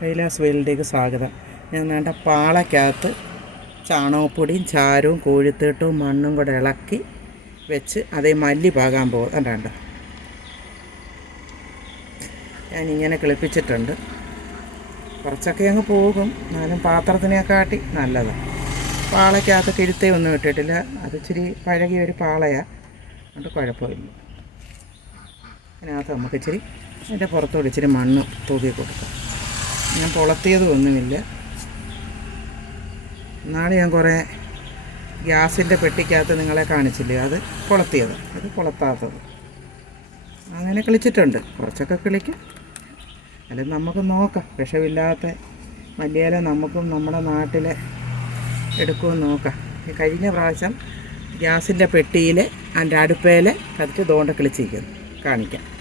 കൈലാസ് വേലിലേക്ക് സ്വാഗതം. ഞാൻ വേണ്ട പാളക്കകത്ത് ചാണകപ്പൊടിയും ചാരവും കോഴിത്തീട്ടവും മണ്ണും കൂടെ ഇളക്കി വെച്ച് അതേ മല്ലി പാകാൻ പോകും. കണ്ടോ ഞാനിങ്ങനെ കിളിപ്പിച്ചിട്ടുണ്ട്. കുറച്ചൊക്കെ അങ്ങ് പോകും. എന്നാലും പാത്രത്തിനെക്കാട്ടി നല്ലതാണ് പാളയ്ക്കകത്ത് കിഴുത്തേ ഒന്നും ഇട്ടിട്ടില്ല. അത് ഇച്ചിരി പഴകിയ ഒരു പാളയാണ് അതുകൊണ്ട് കുഴപ്പമില്ല. അതിനകത്ത് നമുക്ക് ഇച്ചിരി അതിന്റെ പുറത്തോട് ഇച്ചിരി മണ്ണ് തൂക്കി കൊടുക്കാം. ഞാൻ പൊളത്തിയതും ഒന്നുമില്ല നാളെ ഞാൻ കുറേ ഗ്യാസിന്റെ പെട്ടിക്കകത്ത് നിങ്ങളെ കാണിച്ചില്ലേ? അത് കൊളത്തിയത് അത് കൊളത്താത്തത് അങ്ങനെ കളിച്ചിട്ടുണ്ട്. കുറച്ചൊക്കെ കിളിക്കും. അല്ല നമുക്ക് നോക്കാം. വിഷമില്ലാത്ത മല്ലിയില നമുക്കും നമ്മുടെ നാട്ടിലെ എടുക്കുമെന്ന് നോക്കാം. കഴിഞ്ഞ പ്രാവശ്യം ഗ്യാസിന്റെ പെട്ടിയിൽ അതിന്റെ അടുപ്പയിൽ കത്തിച്ച് ദോണ്ട കിളിച്ചിരിക്കുന്നു. കാണിക്കാം.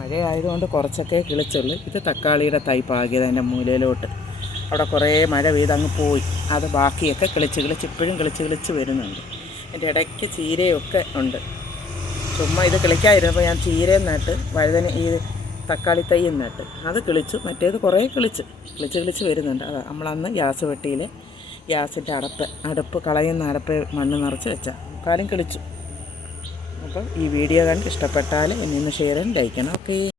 മഴയായതുകൊണ്ട് കുറച്ചൊക്കെ കിളിച്ചുള്ളൂ. ഇത് തക്കാളിയുടെ തൈ പാകിയത് അതിന്റെ മൂലയിലോട്ട്. അവിടെ കുറേ മഴ പെയ്ത് അങ്ങ് പോയി. അത് ബാക്കിയൊക്കെ കിളിച്ച് കിളിച്ച് ഇപ്പോഴും കിളിച്ച് കിളിച്ച് വരുന്നുണ്ട്. എന്റെ ഇടയ്ക്ക് ചീരയൊക്കെ ഉണ്ട്. ചുമ്മാ ഇത് കിളിക്കാതിരുന്നപ്പോൾ ഞാൻ ചീരയും നട്ട് വഴുതന ഈ തക്കാളി തൈയും നട്ട്. അത് കിളിച്ചു. മറ്റേത് കുറേ കിളിച്ച്. കിളിച്ച് കിളിച്ച് വരുന്നുണ്ട്. അതാ നമ്മളന്ന് ഗ്യാസ് വെട്ടിയിൽ ഗ്യാസിന്റെ അടപ്പ് അടുപ്പ് കളയുന്ന അടപ്പ് മണ്ണ് നിറച്ച് വെച്ചാൽ കാലം കിളിച്ചു. അപ്പം ഈ വീഡിയോ കണ്ട് ഇഷ്ടപ്പെട്ടാൽ എന്നെ ഒന്ന് ഷെയർ ചെയ്യാൻ ലൈക്കണം ഓക്കേ